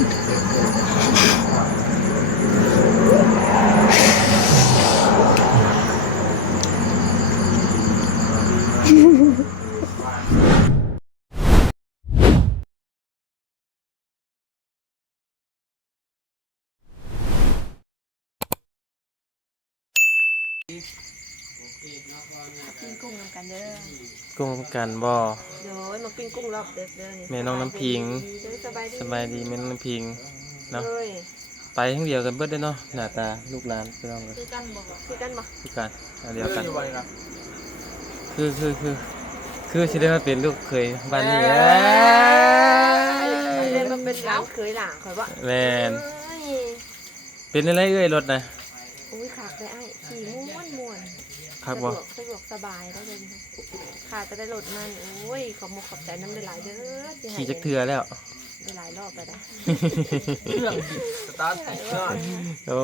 ปิ้งกุ้งนำกันเด้อกุ้งกันบ่โดยมาปิ้งกุ้งรอบเด้อนี่แม่น้องน้ำพิงสบายดีแม่น้องน้ำพิงเนาะไปทั้งเดียวกันเบิดได้เนาะหน้าตาลูกหลานพี่น้องกันคือกันบ่คือกันเดียวกันคือสิได้มาเป็นลูกเคยบ้านนี้ได้มาเป็นหลานเคยหลานข่อยว่าแม่นเป็นอะไรเอ้ยรถนะอุ้ยขากได้ไอ้ขี่ม่วนครับบ่สะดวกสบายได้เลยขาจะได้รถมันโอ้ยขอบมุกขอบใจน้ำได้หลายเด้อขี่จักเทื่อแล้วได้หลายรอบไปได้เครื่องสตาร์ทเครื่องโอ้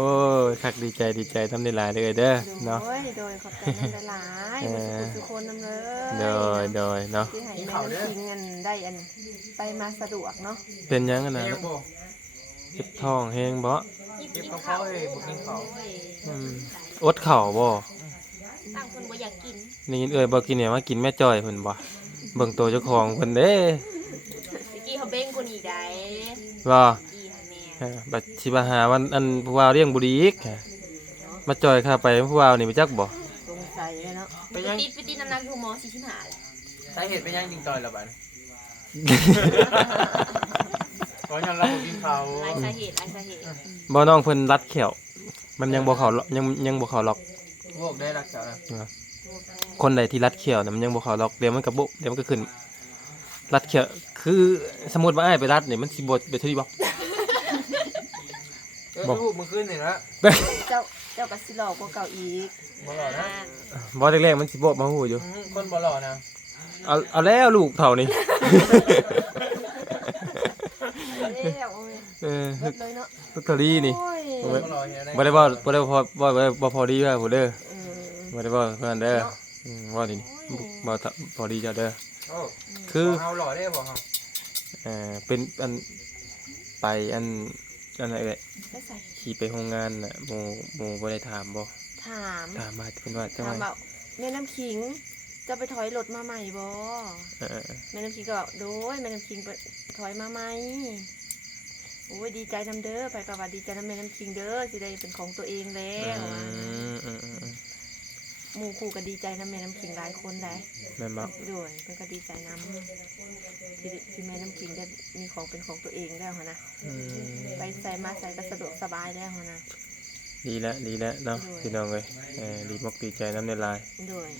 คักดีใจทำได้หลายเด้อเนาะโดยขอบใจน้ำได้หลายสุขคนน้ำเลยโดยเนาะที่ให้แม่น้ำพิงเงินได้อันไปมาสะดวกเนาะเป็นยังกันนะเจ็บท้องแห้งบ่เก็บข้าวเลยบุกกินข้าวอดข้าวบ่ต่างคนบ่อยากกินนี่บ่กินเนี่ยมากินแม่จ้อยเพิ่นบ่เบิ่งตัวเจ้าของเพิ่นเด้สิกี้เขาเบ้งคนอีได้บ่บัดสิมาหาวันอันผู้ว่าเลี้ยงบ่ดีอีกมาจ้อยข้าไปผู้ว่านี่ไปจักบ่สงสัยเลยเนาะไปตีน้ำหนักอยู่ม.45แหละสาเหตุเป็นยังจริงต่อยละบัดก่อนเราบ่กินข้าวหลายสาเหตุบ่น้องเพิ่นรัดแขวมันยังบ่เข้ายังบ่เข้าล็อกพวกได้รักษาคนใดที่รัดเขียวน่ะมันยังบ่เข้าล็อกเดี๋ยวมันก็บุเดี๋ยวมันก็ขึ้นรัดเขียวคือสมมุติว่าอ้ายไปรัดนี่มันสิบ่ไปทื่อบ่รูปมื้อคืนนี่ละเจ้าก็สิหลอกกว่าเก่าอีกบ่หล่อนะบ่แรกๆมันสิบ่มาฮู้อยู่คนบ่หล่อนะเอาแล้วลูกเฒ่านี่เลยเนาะลอตเตอรี่นี่บ่ได้บ่พอดีว่าผู้เด้อบ่ได้บ่เพิ่นเด้อว่านี่บ่พอดีเจ้าเด้อคือเฮาหล่อได้บ่เฮาเป็นอันไปอันอะไรเอ่ยขี่ไปโรงงานน่ะหมู่บ่ได้ถามบ่ถามมาเพิ่นว่าจังได๋ถามว่าแม่น้ำขิงจะไปถอยรถมาใหม่บ่แม่น้ำขิงก็โดยแม่น้ำขิงไปถอยมาใหม่โอ้ยดีใจนำเด้อไปกับว่าดีใจนำแม่น้ำคิงเด้อสิได้เป็นของตัวเองแล้วหมู่คู่ก็ดีใจนำแม่น้ำคิงหลายคนได้แม่นบ่ด้วยเพิ่นก็ดีใจนำที่แม่น้ำคิงได้มีของเป็นของตัวเองแล้วนะไปใส่มาใส่ก็สะดวกสบายแล้วนะดีแล้วเนาะพี่น้องเอ้ยดีมากดีใจนำในลายด้วย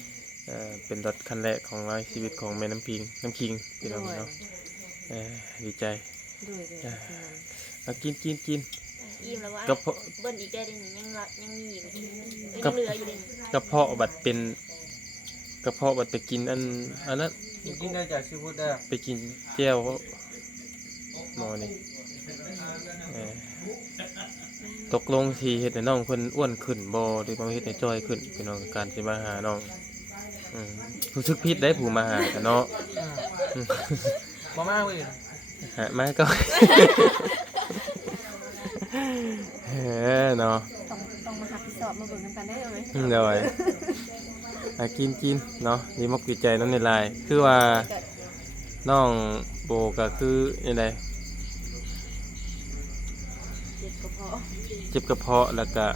เป็นรถคันแรกของชีวิตของแม่น้ำคิงพี่น้องเนาะดีใจกินอิ่มแล้วว่าเบิ้ลอีกได้ดิยังมีอยู่ยังเหลืออยู่ดิกระเพาะบัดเป็นกระเพาะบัดไปกินอันนั้นกินได้จากซีฟู้ดได้ไปกินแจ่วหมอนี่ตกลงสิเฮ็ดให้น้องเพิ่นอ้วนขึ้นบ่หรือบ่เฮ็ดให้จ้อยขึ้นพี่น้องการสิมาหาน้องรู้สึกผิดได้ผู้มาหากันเนาะบ่มาเว้ยมาก็เนาะต้องมาหักสอบมาเบิ่งกันได้ไหมเดี๋ยวกินเนาะนี่มักดีใจน้ำในลายคือว่าน้องโบก็คือยังไงเจ็บกระเพาะแล้วก็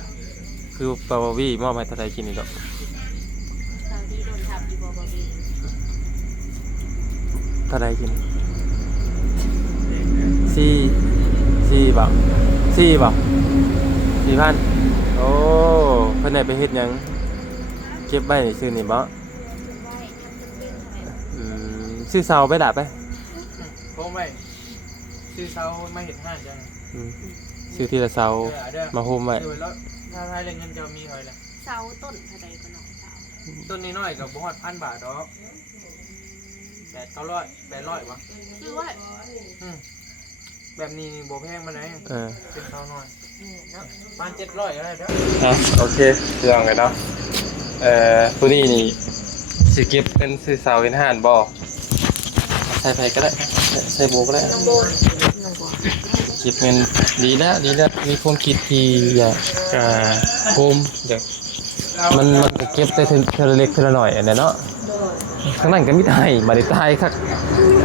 คือปาววีมอบให้ทนายกินนี่ดอกทนายกิน4,000 โอ้เพิ่นได้ไปเฮ็ดหยังเก็บไว้ในซื้อนี่บ่ซื้อเสาไปล่ะไปโฮมไว้ซื้อเสามาเฮ็ดห้านจังซื้อทีละเสามาโฮมไว้ถ้าให้เงินจะมีเท่าไหร่เสาต้นเท่าใดก็น้องเสาต้นน้อยๆก็บ่ฮอด 1,000 บาทดอก800 800บ่ซื้อไว้แบบนี้โบแพงมาไหนเป็นเท่าน้อยเนาะประมาณ700อะไรเด้อโอเคเรื่องกันเนาะผู้นี้นี่สิเก็บเป็นซื้อเสาเป็นห่านบ่ใส่ไผก็ได้ใส่โบก็ได้น้องโบ เก็บเงินดีแล้วมีความคิดที่อยากโฮมอยากมันก็เก็บได้เท่าเล็กเท่าน้อยอันนั้นเนาะข้างนั้นก็มีตายบ่ได้ตายคัก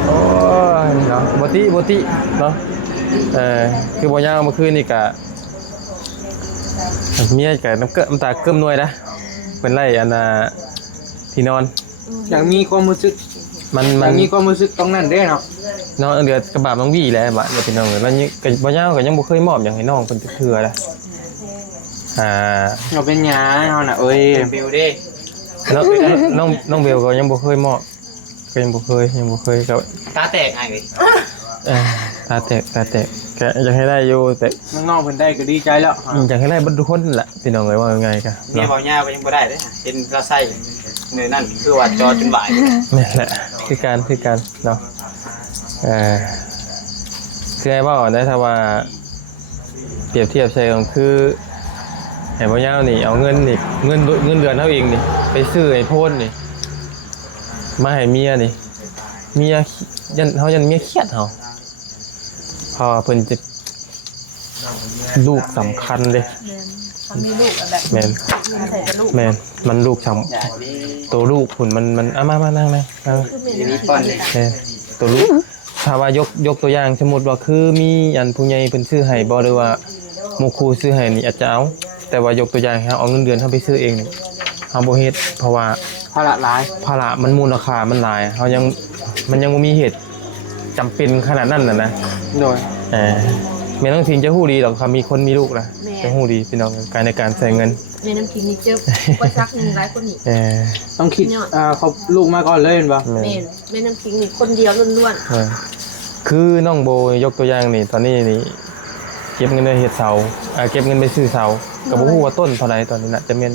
โอ้ยเนาะบ่ติเนาะคือบ่ยาวเมื่อคืนนี่ก็เมียก็น้ำตาเกิ่มหน่วยนะเพิ่นไล่อันที่นอน อยากมีความรู้สึก มัน อยากมีความรู้สึกตรงนั้นเด้เนาะ น้องเดือดกระบาดน้องวี่แหล้วบัดเนี่ยพี่น้องแล้วนี่ก็บ่ยาวก็ยังบ่เคยมอบหยังให้น้องเพิ่นเทื่อละเราเป็นหยังเฮาน่ะเอ้ยบิวเด้ น้องเบลก็ยังบ่เคยมอบก็ยังบ่เคยก็ ตาแตกไอ้เอ้ย ตาแตกก็อยากให้ได้อยู่แต่ น้องๆเพิ่นได้ก็ดีใจแล้ว อยากให้ได้เบ่ทุกคนนั่นแหละพี่น้องเอ้ยว่ายังไงก็ เมียเบาหญ้าก็ยังบ่ได้เด้เห็นเราใส่เนื้อนั่นคือว่าจอจนบ่าย นี่แหละคือการเนาะคือไอ้ว่าได้ถ้าว่าเปรียบเทียบใช่ก็คือไอ้บ่ยาวนี่เอาเงินนี่เงินเดือนเฮาเองนี่ไปซื้อไอ้โพนนี่มาให้เมียนี่เมียยันเมียเครียดเฮาพอเพิ่นจะลูกสำคัญเลย เขามีลูกแบบ แม่น ใส่กับลูก แม่นมันลูกสำตัวลูกหุ่นมันมานั่งนะ คือแม่น้ำขิงนี่ล่ะ แม่นตัวลูกถ้าว่ายกตัวอย่างสมมุติว่าคือมีอันผู้ใหญ่เพิ่นซื้อให้บ่หรือว่าหมู่ครูซื้อให้นี่อาจจะเอาแต่ว่ายกตัวอย่างให้เอาเงินเดือนเฮาไปซื้อเองนี่เฮาบ่เฮ็ดเพราะว่า ภาระหลาย ภาระมันมูลค่ามันหลายมันยังบ่มีเหตุจำเป็นขนาดนั้นน่ะนะ โดย แม่น้องทิงจะฮู้ดีดอกครับมีคนมีลูกนะจะฮู้ดีพี่น้องการในการใช้เงิน แม่น้ำขิงนี่เจอว่าซักหนึ่งหลายคนนี่ ต้องคิดเขาลูกมาก่อนเลยเห็นป่ะ แม่น้ำขิงนี่คนเดียวล้วน คือน้องโบยกตัวอย่างนี่ตอนนี้นี่เก็บเงินไปเฮ็ดเสาเก็บเงินไปซื้อเสาก็บ่ฮู้ว่าต้นเท่าไหร่ตอนนี้น่ะจะแม่น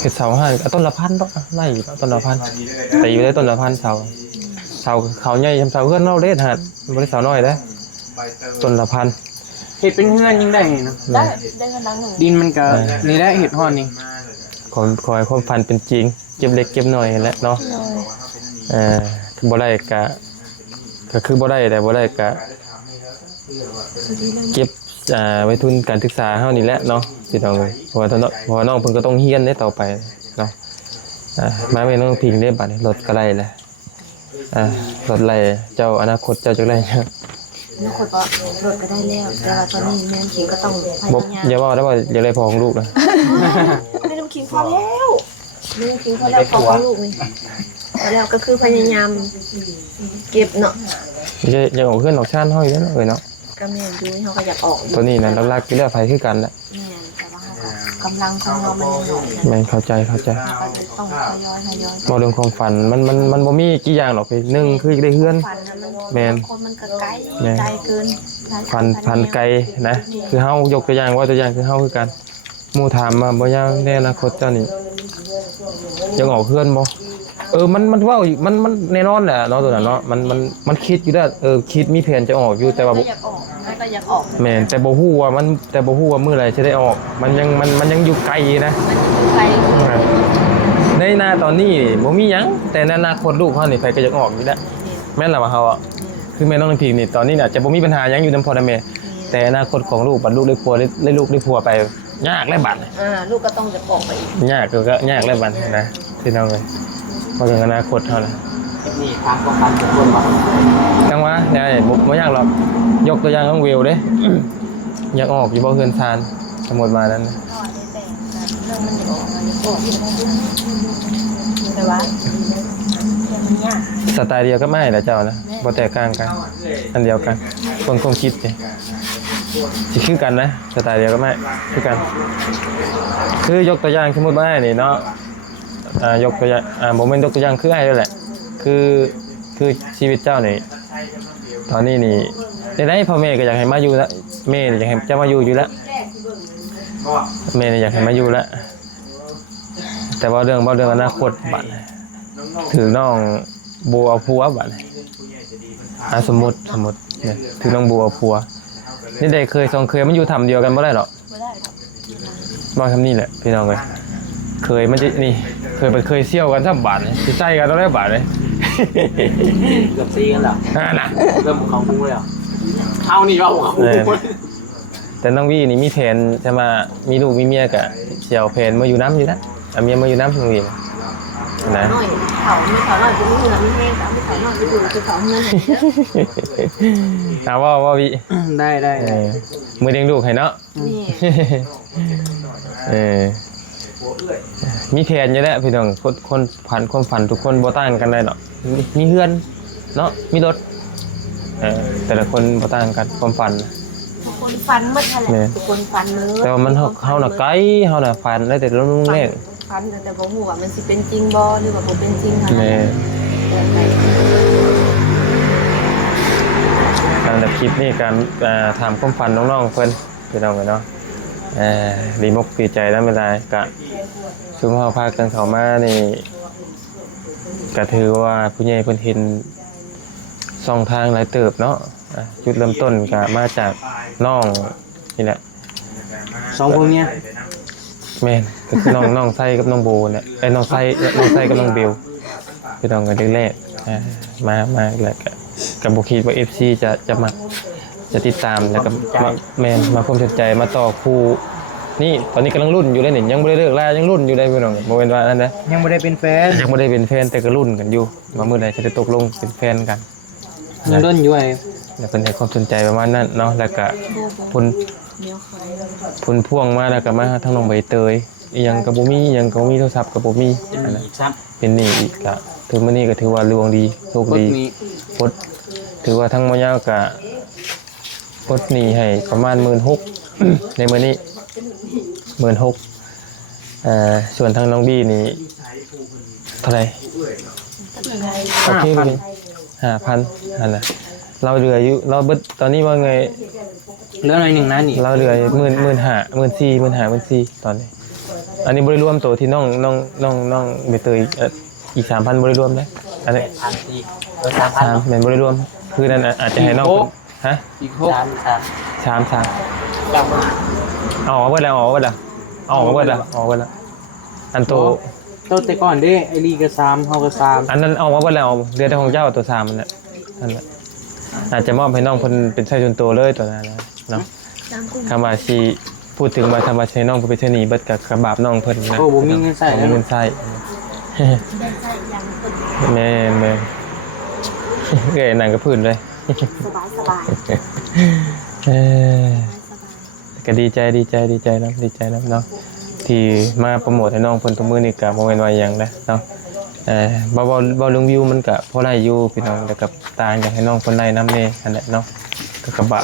เฮ็ดเสาห้าต้นละ1,000ดอกไล่ต้นละ1,000ตีไปได้ต้นละ1,000เสาเขาใหญ่ทำเสาเฮือนเนาเด้หัดบ่ได้เสาน้อยเด้ต้นละ1,000 เห็ดเป็นเฮือนยังได้เนาะ ๆได้เงินหลังหนึ่ง ดินมันก็นี่ได้เห็ดห่อนนี่ ขอให้ความฝันเป็นจริงเก็บเล็กเก็บน้อยแหละเนาะบ่ได้ก็คือบ่ได้แต่บ่ได้ก็เก็บไว้ทุนการศึกษาเฮานี่แหละเนาะพี่น้องเอ้ยเพราะว่าน้องเพิ่นก็ต้องเรียนได้ต่อไปเนาะมาแม่น้องพิงได้บัดนี้รถก็ได้แหละรถไล่เจ้าอนาคตเจ้าจักได้ แล้วคนก็รถก็ได้แล้วแต่ว่าตอนนี้แม่น้ำขิงก็ต้องพ บ่ ยายาม อย่าว่าได้ว่าอย่าได้พอของลูกนะ แม่น้ำขิงพอแล้วแม่น้ำขิงพอแล้วของลูกนี่พอแล้วก็คือพยายามเก็บเนาะ อย่าออกเพื่อนออกชาติเฮาอีกแล้วเอ้ยเนาะ ก็แม่ดูนี่เขาก็อยากออกอยู่ ตัวนี้น่ะหลักๆคือเรื่องไผคือกันแหละ แม่แต่ว่าเขาก็กำลังของเรามันยังน้อยนะ แม่นเข้าใจ เราก็จะต้องทยอย บ่เรื่องความฝันมันบ่มีกี่อย่างหรอกพี่หนึ่งคือได้เฮือน ฝันนะมัน แม่น คนมันก็ไกล แม่น ไกลเกิน พันไกลนะคือเฮายกตัวอย่างว่าตัวอย่างคือเฮาคือกันหมู่ถามมาบ่ยาวในอนาคตเจ้านี่ยังออกเฮือนบ่มันเว้ามันแน่นอนแหละเนาะตัวนั้นเนาะมันคิดอยู่แล้วคิดมีแผนจะออกอยู่แต่ว่า ก็อยากออกก็อยากออก แม่นแต่บ่ฮู้ว่ามื้อไหร่จะได้ออกมันยังอยู่ไกลนะ มันอยู่ไกล ในหน้าตอนนี้บ่มีหยังแต่ในอนาคตลูกเฮานี่ไผก็อยากออกอยู่แล้วแม่นล่ะว่าเฮาอ่ะคือแม่น้องน้ำพิงนี่ตอนนี้น่ะจะบ่มีปัญหาหยังอยู่นำพ่อและแม่แต่อนาคตของลูกบัดลูกได้ผัวได้ลูกได้ผัวไปยากแล้วบัด ลูกก็ต้องจะออกไปอีก ยากก็ยากแล้วบัดนะพี่น้องเอ้ยเพราะถึงอนาคตเฮาน่ะ นี่ทางความฝันทุกคนว่า จังหวะได้บ่ยากหรอกยกตัวอย่างของวิวเด้ อยากออกอยู่บ่เฮือนซานสมมุติว่านั้นนะ เรื่องมันจะออกมาจะออกแต่ว่ามันยาก สไตล์เดียวก็ไม่แหละเจ้านะบ่แตกต่างกันอันเดียวกันความคิดนี่สิคือกันนะสไตล์เดียวก็ไม่คือกันคือยกตัวอย่างสมมุติว่านี่เนาะยกตัวอย่างบ่แม่นยกตัวอย่างคือไอ้นั่นแหละคือชีวิตเจ้านี่ตอนนี้นี่ได้พ่อแม่ก็อยากให้มาอยู่ละแม่อยากให้เจ้ามาอยู่แล้วแม่อยากให้มาอยู่แล้วแต่ว่าเรื่องอนาคตบัดถือน้องบัวผัวบัดสมมุติเนี่ยถือน้องบัวผัวนี่ได้เคยมันอยู่ทำเดียวกันบ่ได้หรอก ไม่ได้ บ่ทำนี่แหละพี่น้องเอ้ยเคยมันจะนี่เคยเซี่ยวกันซ้ํบาดนี่สิใส่กันแล้วได้บาดเลย เกือบซีกันแล้ว น่ะ เริ่มของเขาฮู้แล้ว เอานี่เอาเขา แต่น้องวีนี่มีแผนจะมามีลูกมีเมียกะเสี่ยวแผนมาอยู่น้ำอยู่นะเอาเมียมาอยู่น้ำน้องวีนะ น้อยเขาไม่เขาน้อยกูไม่เหนือไม่แห้งเขาไม่เขาน้อยกูดูกูเขาเงิน เอาว่าวิ ได้ มือเลี้ยงลูกให้เนาะ นี่ มีแผนอยู่แล้วพี่น้องคนผ่านความฝันทุกคนบ่ต่างกันได้หรอกมีเฮือนเนาะมีรถแต่ละคนบ่ต่างกันความฝัน คนฟันมันอะไรคนฟันเลย แต่ว่ามันเฮาน่ะไกลเฮาน่ะฝันได้แต่ลุงเล่ง ฟันแต่บ่ฮู้ว่ามันสิเป็นจริงบ่หรือว่าบ่เป็นจริงค่ะ แม่การแบบคลิปนี้การถามความฝันน้องๆเพิ่นพี่น้องกันเนาะดีมกดีใจนำไม่ได้กะชุมเฮาพากันเข้ามานี่ก็ถือว่าผู้ใหญ่เพิ่นเห็นช่องทางหลายเติบเนาะจุดเริ่มต้นก็มาจากน้องนี่แหละ 2คนเนี่ย แม่นก็คือน้องไส้กับน้องโบเนี่ยน้องไส้กับน้องเบลพี่น้องกันแรกๆมาแล้วก็บ่คิดว่า FC จะติดตามแล้วก็แม่นมาความสนใจมาต่อคู่นี่ตอนนี้กำลังรุ่นอยู่เลยนี่ยังบ่ได้เลิกลายังรุ่นอยู่เลยพี่น้องบ่แม่นว่านั่นนะ ยังไม่ได้เป็นแฟน ยังบ่ได้เป็นแฟนแต่ก็รุ่นกันอยู่ว่ามื้อใดจะได้ตกลงเป็นแฟนกัน ยังรุ่นอยู่ไอ้ แล้วเพิ่นให้ความสนใจประมาณนั้นเนาะแล้วก็พุ่น เดี๋ยวเขา พุ่นพ่วงมาแล้วก็มาทางน้องใบเตยอีหยังก็บ่มีอีหยังก็บ่มีโทรศัพท์ก็บ่มีอันนั้น ครับ เป็นหนี้อีกก็ถึงมื้อนี้ก็ถือว่าดวงดีโชค คน ดี นี้ ปลดถือว่าทั้งหมดยาวก็ปลดหนี้ให้ประมาณ 16,000 ในมื้อนี้ 16,000ส่วนทางน้องบี้นี่เท่าไหร่โอเคไปเลย5,000นั่นน่ะเราเหลืออยู่เราเบิดตอนนี้ว่าไง เหลือหน่อยหนึงนะนี่ เราเหลือ14,000 ตอนนี้อันนี้บ่ได้รวมตัวที่น้องใบเตยอีก 3,000บ่ได้รวมนะอันนี้ 3แม่นบ่ได้รวมคือนั่นอาจจะให้น้องฮะ อีก 3เอาออกเบิดแล้วอันโต ต้นแต่ก่อนเด้ไอ้ลีก็3เฮาก็3 อันนั้นเอามาเบิดแล้วเหลือแต่ของเจ้าตัว3นั่นแหละอาจจะมอบให้น้องเพิ่นเป็นใช้ส่วนตัวเลยตัวนั้นนะเนาะคำว่าสิพูดถึงว่าธรรมชาติน้องเพิ่นเป็นเทนีเบิดกับกระบาบน้องเพิ่นนะ โอ้บ่มีเงินใช้ บ่ แล้ว มีเงินใช้ ได้ใส่ยังคน แม่เอ้ยนั่งกับพื้นเลย สบาย ก็ดีใจนะเนาะที่มาโปรโมทให้น้องเพิ่นทุกมื้อนี่ก็บ่แม่นว่าหยังนะเนาะบ่เรื่องวิวมันก็พอได้อยู่พี่น้องแต่กับต่างอยากให้น้องเพิ่นได้นำแน่นั่นแหละเนาะก็กระบะ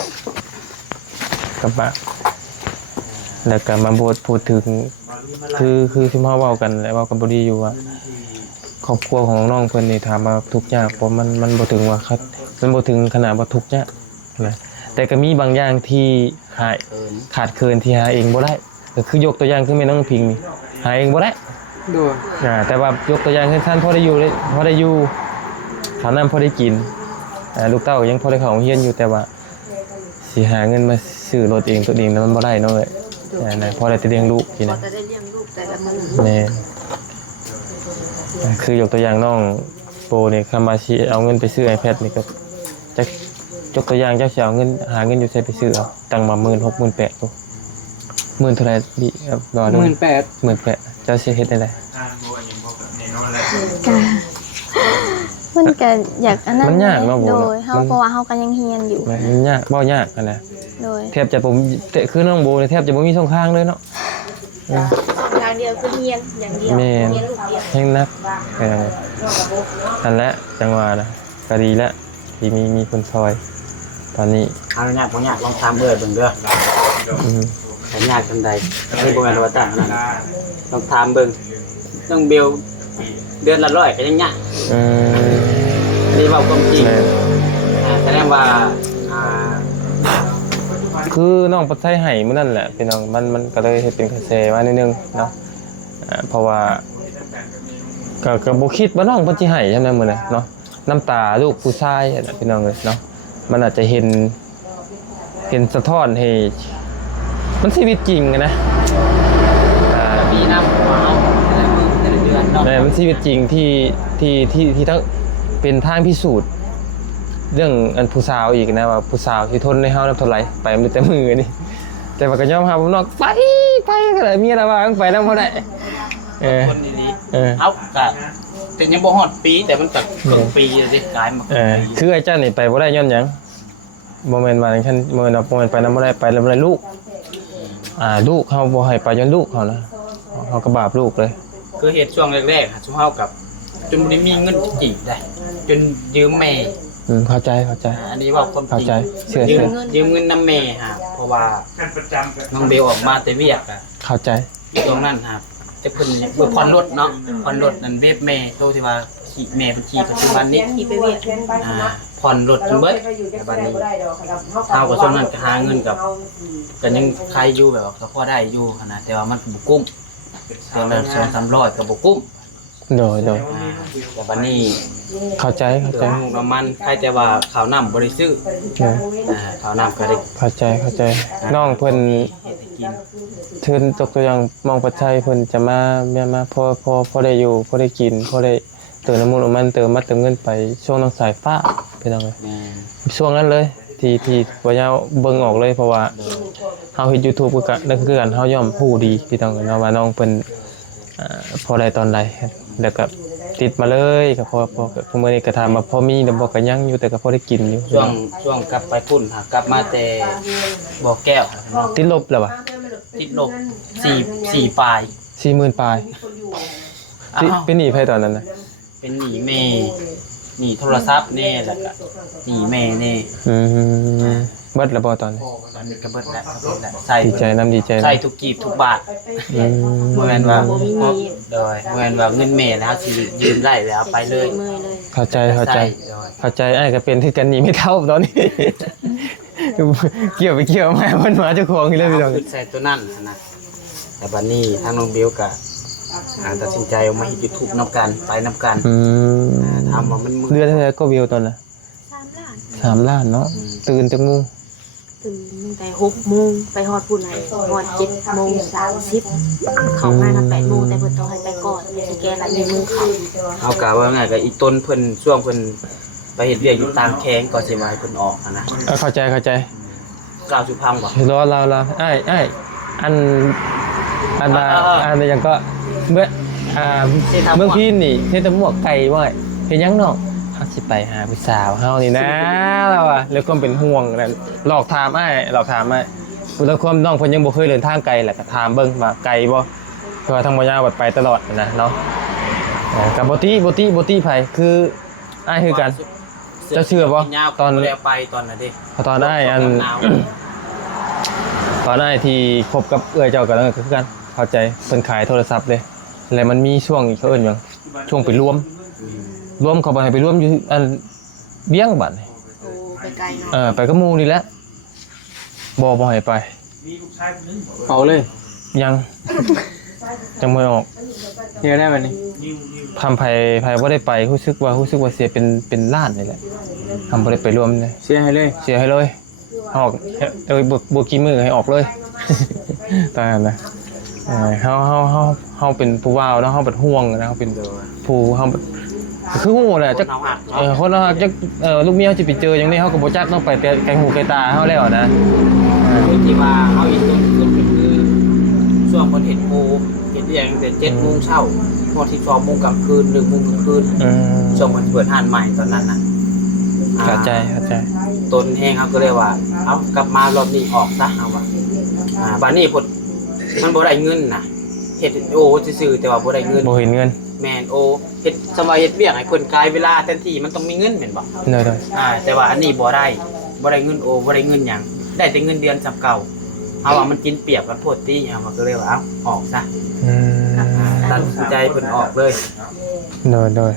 แล้วก็มาพูดถึงคือที่มาเว้ากันแหละเว้ากันบ่ดีอยู่ว่าครอบครัวของน้องเพิ่นนี่ถามว่าทุกข์ยากบ่มันบ่ถึงว่าครับมันบ่ถึงขนาดว่าทุกข์ยากนะแต่ก็มีบางอย่างที่ขาดเคินที่หาเองบ่ได้ก็คือยกตัวอย่างคือแม่น้องพิงนี่หาเองบ่ได้ โดย แต่ว่ายกตัวอย่างให้ท่านพอได้อยู่ข้าวน้ำพอได้กินลูกเต้ายังพอได้เข้าโรงเรียนอยู่แต่ว่าสิหาเงินมาซื้อรถเองตัวเองมันบ่ได้เนาะเอ้ยพอได้แต่เลี้ยงลูกพี่ พอ นะ จะได้เลี้ยงลูกแต่ละมื้อ แม่คือยกตัวอย่างน้องโปนี่คำว่าสิเอาเงินไปซื้อ iPad นี่ก็จักยกตัวอย่างจักสิเอาเงินหาเงินอยู่ใส่ไปซื้อเอาตั้งมา 16,000 18,000ตัว10,000เท่าไหร่ดิรอดู 18,000 18,000เจ้าสิเฮ็ดได้ได มันก็อยากอันนั้น มันยากเนาะบ่ โดยเฮาเพราะว่าเฮาก็ยังเรียนอยู่ มันยากบ่ยากนั่นแหละ โดย แทบจะผมคือน้องโบเนี่ยแทบจะบ่มีช่องทางเลยเนาะ อย่างเดียวคือเรียนอย่างเดียว แม่ เรียนลูกเรียน แห้งนักนั่นแหละจังหวะนะก็ดีแล้วที่มีคนซอยตอนนี้ เอายากบ่ยากลองถามเบิ่งเด้อ อืม ถ้ายากจังใดนี่บ่แม่นว่าต่างนั้นลองถามเบิ่งต้องเบลเดือนละ100ก็ยังยาก อืม นี่เว้าความจริง แม่น แสดงว่า คือน้องปัดไทยให้มื้อนั่นแหละพี่น้องมันก็เลยเฮ็ดเป็นกระแสมานิดนึงเนาะเพราะว่าก็บ่คิดว่าน้องเพิ่นสิให้จังได๋มื้อนั้นเนาะน้ำตาลูกผู้ชายนั่นแหละพี่น้องเอ้ยเนาะมันอาจจะเห็นสะท้อนให้มันชีวิตจริงอะนะ มีน้ำหัวเอาแต่ละเดือนเนาะ มันชีวิตจริงที่ทั้งเป็นทางพิสูจน์ เรื่องอันผู้สาวอีกนะว่าผู้สาวที่ทนในเฮานับเท่าไหร่ไปมันแต่มือนี่แต่ว่าก็ยอมรับผมนอกไปก็ได้มีอะไรว่าไปนำบ่ได้คนดีๆเอาก็แต่ยังบ่ฮอดปีแต่มันก็ครึ่งปีแล้วสิกลายมาครึ่งปี คือไอ้เจ้านี่ไปบ่ได้ย้อนหยังบ่แม่นว่าจังซั่นบ่แม่นว่าบ่แม่นไปนำบ่ได้ไปแล้วบ่ได้ลูกลูกเฮาบ่ให้ไปย้อนลูกเขานะเฮาก็บาปลูกเลย คือเหตุช่วงแรกๆชุมเฮากับจนบ่ได้มีเงินจะจีบได้จนยืมแม่ เข้าใจ อันนี้ว่าความจ เข้า ริง ใจเชื่อ ยืมเงินน้ำแม่ฮะเพราะว่าน้องเบลออกมาแต่เวียกอะ เข้าใจ ตรงนั้นครับจะเพิ่นผ่อนรถเนาะผ่อนรถนั่นเวฟแม่โตที่ว่าขี่แม่เป็นขี่ปัจจุบันนี้ ขี่ไปเวียด ผ่อนรถจนเบิดแต่บัดนี้เท่ากับช่วงนั้นก็หาเงินกับก็ยังใครอยู่แบบก็พอได้อยู่ขนาดแต่ว่ามันบ่กุ้มเดือนละ200-300ก็บ่กุ้ม โดย แต่บัดนี้ เข้าใจ เติมน้ำมันใครแต่ว่าข้าวน้ำบ่ได้ซื้อข้าวน้ำก็ได้ เข้าใจน้องเพิ่น เฮ็ดให้กิน เทินตกตัวอย่างมองปัจจัยเพิ่นจะมาพอได้อยู่พอได้กินพอได้เติมน้ำมันเติมเงินไปช่วงน้องสายฟ้าเป็นจังได๋ช่วงนั้นเลยที่บ่ยาวเบิ่งออกเลยเพราะว่าเฮาเฮ็ด YouTube ก็นั่นคือกันเฮาย่อมฮู้ดีพี่น้องเนาะว่าน้องเพิ่นพอได้ตอนใดแล้วก็ติดมาเลยก็พอมื้อนี้ก็ถามว่าพอมีแล้วบ่ก็ยังอยู่แต่ก็พอได้กินอยู่ ช่วงกลับไปพุ่นหากลับมาแต่บ่อแก้ว ติดลบแล้วว่ะ ติดลบ4ปลาย 40,000ปลายเป็นหนี้ไผตอนนั้นน่ะ เป็นหนีแม่หนีโทรศัพท์แน่แล้วก็หนีแม่แน่ เบิดแล้วบ่ตอนนี้ ตอนนี้ก็เบิดแล้วใส่ ดีใจนำ ใส่ทุกกีบทุกบาทบ่แม่นว่าโดยบ่แม่นว่าเงินแม่แล้วสิยืมได้แล้วไปเลย มือเลย เข้าใจไอ้ก็เป็นที่กันหนีไม่เท่าตอนนี้ เกี่ยวมามันมาเจ้าของเลยพี่น้อง ใส่ตัวนั้นนะแต่บัดนี้ทางน้องเบลก็ตัดสินใจออกมาเฮ็ด YouTube นำกันไปนำกันถามว่ามัน เดือนเท่าไหร่ก็วิวตอนน่ะ 3 ล้าน 3 ล้านเนาะตื่นจังงู ตื่นตั้งแต่6 โมงไปฮอดพุ่นไหนฮอด7:30เข้างานกัน8 โมงแต่เพิ่นต้องให้ไปก่อนสิแกหลายมือเขา เอากะว่าง่ายก็อีต้นเพิ่นช่วงเพิ่นไปเฮ็ดเวียกอยู่ตามแข้งก็สิว่าให้เพิ่นออกนะ เข้าใจ กล่าวสุพังบ่ รอเราไอ้อันยังก็เมื่อพี่นี่เทศหมวกไก่ว่าเห็นยังน้องเฮาสิไปหาผู้สาวเฮานี่นะเราอ่ะแล้วก็เป็นห่วงนั่นหลอกถามไอ้แล้วความน้องเพิ่นยังบ่เคยเดินทางไกลแหละก็ถามเบิ่งว่าไกลบ่เพราะว่าทางบ่ยาวไปตลอดนะเนาะกับบ่ติไผคืออ้ายคือกันเจ้าเชื่อบ่ตอน แล้วไปตอนนั้นดิ ตอนอ้ายตอนอ้ายที่คบกับเอื้อยเจ้าก็นั่นก็คือกันเข้าใจเพิ่นขายโทรศัพท์เลยแล้วมันมีช่วงอีกเขาเอิ้นหยังช่วงไปรวมเขาบ่ให้ไปรวมอยู่อันเบี้ยงบัดนี่ โอ้ไปไกลเนาะ ไปกับหมู่นี่แหละบ่ให้ไป เอาเลย ยังจังบ่ออก เฮียได้บัดนี้ ทำไผบ่ได้ไปรู้สึกว่าเสียเป็นล้านนี่แหละทำบ่ได้ไปรวมเลย เสียให้เลย เสียให้เลยออกโดยบ่กี่มื้อให้ออกเลย ตามนั้นนะเฮาเป็นผู้ว่าวเนาะเฮาเป็นห่วงนะเฮาเป็นผู้เฮาคือฮู้แหละจักคนเฮาจักลูกเมียเฮาสิไปเจอหยังนี่เฮาก็บ่จักต้องไปแต่ไกลหูไกลตาเฮาแล้วนะ คือที่ว่าเฮาอีกต้นคือช่วงเพิ่นเฮ็ดโพเฮ็ดเวียกตั้งแต่7:00 นเช้าพอ12:00 นกลางคืน 1:00 นกลางคืนช่วงเพิ่นเปิดร้านใหม่ตอนนั้นน่ะ เข้าใจ ต้นแห้งเฮาก็เลยว่าเอากลับมารอบนี้ออกซะเฮาว่าบัดนี้พุ่นมันบ่ได้เงินน่ะเฮ็ดโอซื่อๆแต่ว่าบ่ได้เงิน บ่เห็นเงิน แม่นโอเฮ็ดสมัยเฮ็ดเวียกให้เพิ่นกายเวลาแทนที่มันต้องมีเงินแม่นบ่ เด้อ แต่ว่าอันนี้บ่ได้เงินโอบ่ได้เงินหยังได้แต่เงินเดือนสำเก่าเฮาว่ามันกินเปรียบกันโพดติเฮาก็เลยว่าเอาออกซะตัดสินใจเพิ่นออกเลย เด้อ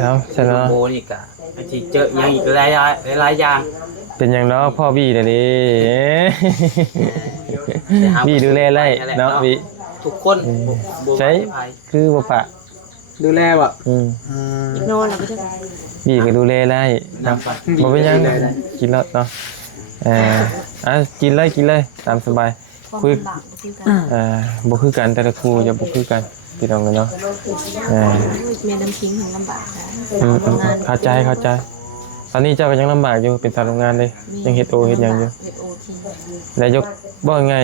เอาเสร็จแล้ว โอนี่ก็ไอ้ที่เจอหยังอีกหลายอย่าง เป็นหยังเนาะพ่อบี้เด้อนี่ บี้ดูแลไล่เนาะบี้ ทุกคนบ่ ใช้คือบ่ปะ ดูแลบ่ นอนแล้วก็จะ บี้ก็ดูแลไล่เนาะบ่เป็นหยังกินแล้วเนาะกินเลยตามสบายคุย บางคือกัน บ่คือกันแต่ละครูจะบ่คือกัน พี่น้องกันเนาะแม่น้ำคิงของลำบากนะเข้าใจตอนนี้เจ้าก็ยังลำบากอยู่เป็นสาวโรงงานเลยยังเฮ็ดเฮ็ดหยังอยู่แล้วยกบ่ไง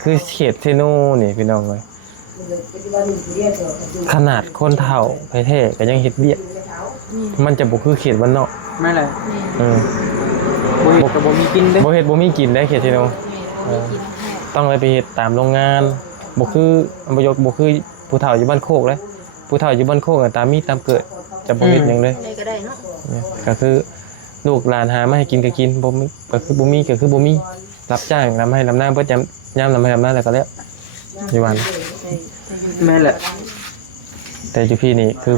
คือเขตเซโนนี่พี่น้องเอ้ยขนาดคนเฒ่าแท้ๆก็ยังเฮ็ดเวียกมันจะบ่คือเขตบ้านนอก ไม่เลย บ่เฮ็ด ก็บ่มีกินเด้ บ่เฮ็ดบ่มีกินได้เขตเซโนต้องเลยไปเฮ็ดตามโรงงานบ่คือบ่คือผู้เฒ่าอยู่บ้านโคกเลยผู้เฒ่าอยู่บ้านโคกตามมีตามเกิดจะบ่เฮ็ดหยังเลย ได้ก็ได้เนาะ ก็คือลูกหลานหามาให้กินก็กินบ่มีก็คือบ่มีก็คือบ่มีรับจ้างนำให้นำหน้าเพิ่นยามนำให้นำหน้าแล้วก็แล้วอยู่วัน แม่แหละ แต่อยู่พี่นี่คือ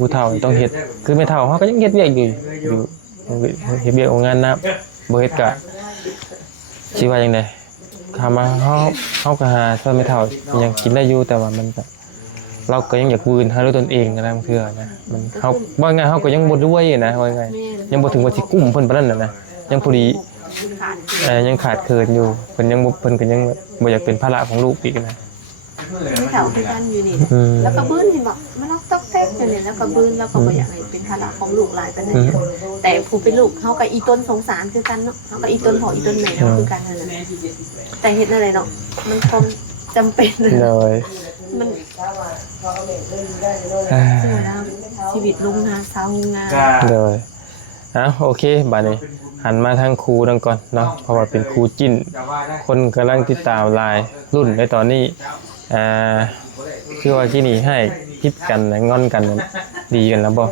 ผู้เฒ่าต้องเฮ็ดคือแม่เฒ่าเฮาก็ยังเฮ็ดเวียกอยู่เฮ็ดเวียกโรงงานน้ำบ่เฮ็ดก็สิว่าจังได๋คำว่าเฮาก็หาซอยแม่เฒ่ายังกินได้อยู่แต่ว่ามันก็เราก็ยังอยากวืนหาด้วยตนเองนะบางเทื่อนะมันเฮาว่าไงเฮาก็ยังบ่รวยนะว่าไงยังบ่ถึงว่าสิกุ้มเพิ่นปานนั้นน่ะนะยังพอดียังขาดเคินอยู่เพิ่นยังเพิ่นก็ยังบ่อยากเป็นภาระของลูกอีกนะ ไม่เฒ่าคือกันอยู่นี่แล้วก็บื้นเห็นบอกมันล็อกต๊อกแต๊กอยู่นี่แล้วก็บื้นแล้วก็บ่อยากให้เป็นภาระของลูกหลายปานนั้นแต่ผู้เป็นลูกเฮาก็อีต้นสงสารคือกันเนาะเฮาก็อีต้นพ่ออีต้นแม่เนาะคือกันนั่นน่ะแต่เฮ็ดอะไรเนาะมันคงจำเป็นเลยมันชีวิตลุงนะสาวงานเลยโอเคบัดนี้หันมาทางครูดังก่อนเนาะเพราะว่าเป็นครูจิ้นคนกำลังติดตามลายรุ่นในตอนนี้คือว่าที่นี่ให้คิดกันงอนกันดีกันแล้วบ่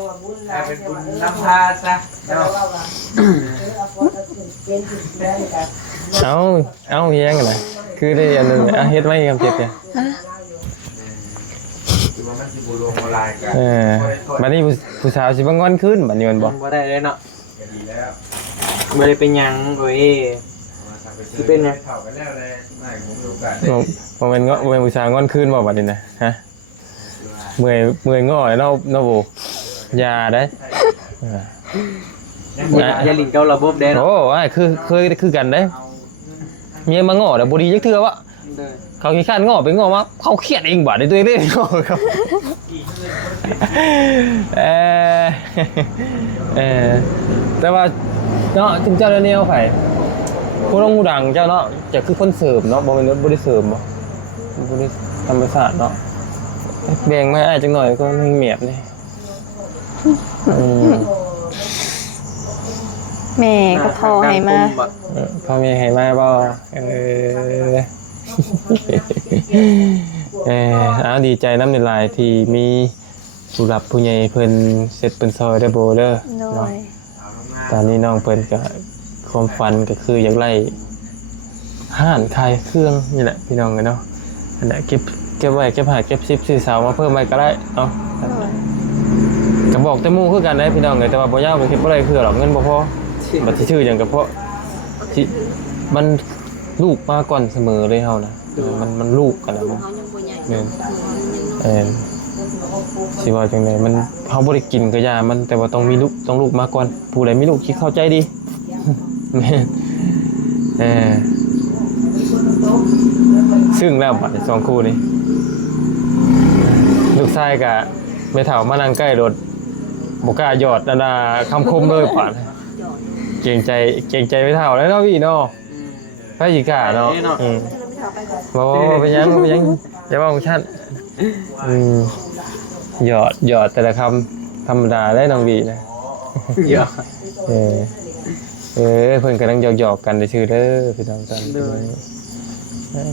เป็นบุญนำพาซะเอาเฮียงกันนะคือได้อันนึงเฮ็ดไว้กำเจ็บเนี่ยบัดนี้ผู้สาวสิบ่งอนขึ้นบัดนี้มันบ่ได้เลยเนาะบ่ได้เป็นหยังโอ้ยสิเป็นหยังบ่แม่นบ่แม่นผู้สาวงอนขึ้นบ่บัดนี้นะฮะเมื่อยง้อเนาะบ่อย่าได้อย่าลิ้นเการะบบเด้โอ้คือกันเด้เมียมาง้อแล้วบ่ดีจักเทื่อวะเขาขี้คร้านง้อไปง้อมาเขาเครียดเองบาดในตัวเองเด้ง้อครับแต่ว่าเนาะถึงเจ้าแนวไผผู้ลงผู้ดังเจ้าเนาะจะคือคนเสริมเนาะบ่แม่นบ่ได้เสริมบ่ได้ธรรมชาติเนาะแบ่งมาอ้ายจังหน่อยก็เมียบนี่แม่ก็พอให้มาพ่อแม่ให้มาบ่ดีใจน้ำในลายที่มีผู้หลักผู้ใหญ่เพิ่นเสร็จเป็นซอยได้โบเด้อเนาะตอนนี้น้องเพิ่นก็ความฝันก็คืออยากไล่ห้านขายเครื่องนี่แหละพี่น้องกันเนาะอันนั้นเก็บไว้เก็บหาเก็บซิปซื้อเสามาเพิ่มไว้ก็ได้เนาะก็บอกแต่หมู่คือกันได้พี่น้องเลยแต่ว่าบ่ยาวบ่เฮ็ดบ่ได้คือหรอกเงินบ่พอบัดสิชื่อหยังก็เพราะที่มันลูกมาก่อนเสมอเลยเฮานะมันลูกกันนะมันสิว่าจังได๋มันเฮาบ่ได้กินก็ยามันแต่ว่าต้องมีลูกมาก่อนผู้ใดมีลูกคิดเข้าใจดีแม่ซึ่งแล้วบัด2คู่นี้ลูกชายก็ไปเฒ่ามานั่งใกล้รถบ่กล้าหยอดนาคำคมเลยป่านเกรงใจไปเฒ่าแล้วเนาะพี่เนาะไปสิกล้าเนาะบ่เป็นหยังอย่าว่าของฉันหยอดแต่ละคำธรรมดาได้น้องวีนะหยอดเพิ่นกำลังหยอกกันซื่อเด้อพี่น้องกัน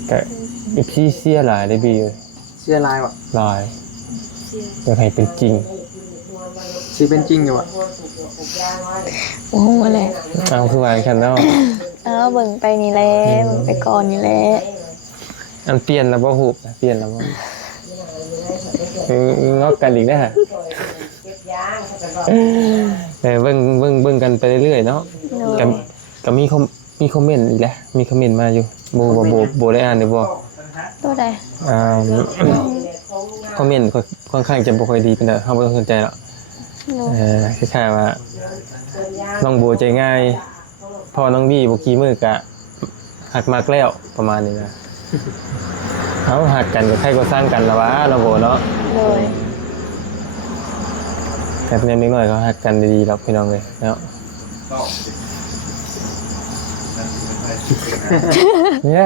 ก็อีพี่เสียหลายได้บีเลยเสียลายบ่ลายจะให้เป็นจริงสิเป็นจริงอยู่บ่โอ้โหอะไรเอาคือว่ากันเนาะเบิ่งไปนี่แหละเบิ่งไปก่อนนี่แหละอันเปลี่ยนแล้วบ่ฮู้เปลี่ยนแล้วบ่งอกกันอีกได้ฮะเบิ่งกันไปเรื่อยๆเนาะก็มีคอมเมนต์อีกแล้วมีคอมเมนต์มาอยู่บ่ได้อ่านหรือบ่ตัวใดคอมเมนต์ค่อนข้างจะบ่ค่อยดีปานใดเฮาบ่ต้องสนใจหรอกคล้ายๆว่าน้องโบใจง่ายพอน้องบี้บ่กี่มื้อก็หักมากแล้วประมาณนี้นะ เขาหักกันกับใครก็สร้างกันละวะเราโบเนาะ โดย แต่เพียงนิดหน่อยเขาหักกันดีๆหรอกพี่น้องเลยเนาะเย้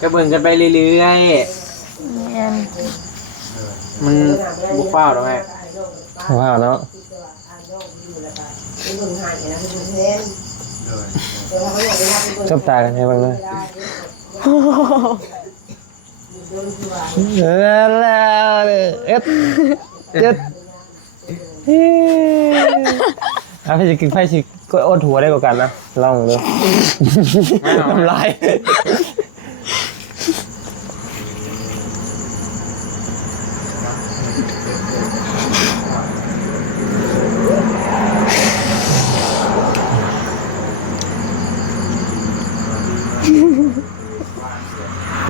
ก็เบิ่งกันไปเรื่อย แม่น ๆมันบุกเป้าหรอกไง ว้าวเนาะชอบตากันให้บ้างเลยแล้วเอ็ดเจ็ดพี่จะกินไพ่ชิก็อดหัวได้กว่ากันนะลองดูทำลาย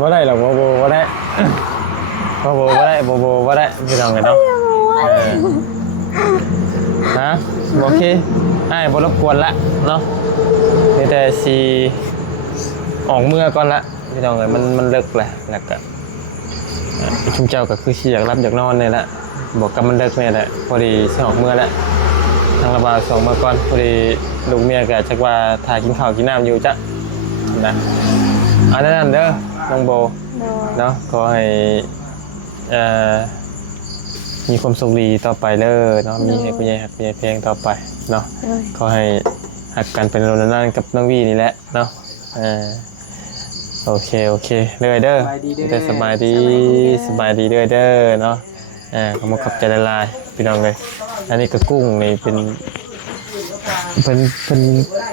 ว่าได้หรอกโบว่าได้โบว่าได้โบว่าได้พี่น้องกันเนาะฮะโอเคให้บรบกวนละเนาะนี่แต่สีออกเมื่อก่อนละพี่น้องเลยมันเลิกแหละแล้วก็ชุมเจ้าก็คืออยากรับอยากนอนเนี่ยแหละบอกกับมันเลิกเนี่ยแหละพอดีสิออกเมื่อละทางระบาดส่งมาก่อนพอดีลูกเมียก็จักว่าถ่ายกินข้าวกินน้ำอยู่จ้ะนะอันนั้นเด้อน้องโบ โดย เนาะขอให้มีความสุขดีต่อไปเลยเนาะมีให้ผู้ใหญ่หักผู้ใหญ่เพลงต่อไปเนาะ โดย ขอให้หักกันเป็นโรนันกับน้องวีนี่แหละเนาะโอเคเลยเด้อแต่สบายดีเลยเด้อเนาะขอบคุณขับใจละลายพี่น้องเลยอันนี้ก็กุ้งนี่เป็น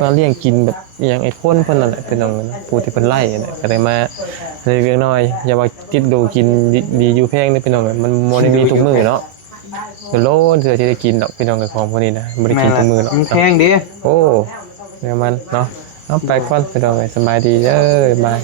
มาเลี้ยงกินแบบอย่างไอ้พ่นนั่นแหละเป็นน้องผู้ที่เป็นไล่เนี่ยก็ได้มาเลยเพียงน้อยอย่าว่าติดดูกินดีอยู่แพงนี่เป็นน้องมันโมได้มีทุกมื้อเนาะเดี๋ยวโลนเสือที่ได้กินดอกพี่น้องกับของพวกนี้นะไม่ได้กินทุกมื้อเนาะ มันแข็งดิ โอ้เนี่ยมันเนาะเอาไปก่อนพี่น้องสบายดีเด้อบาย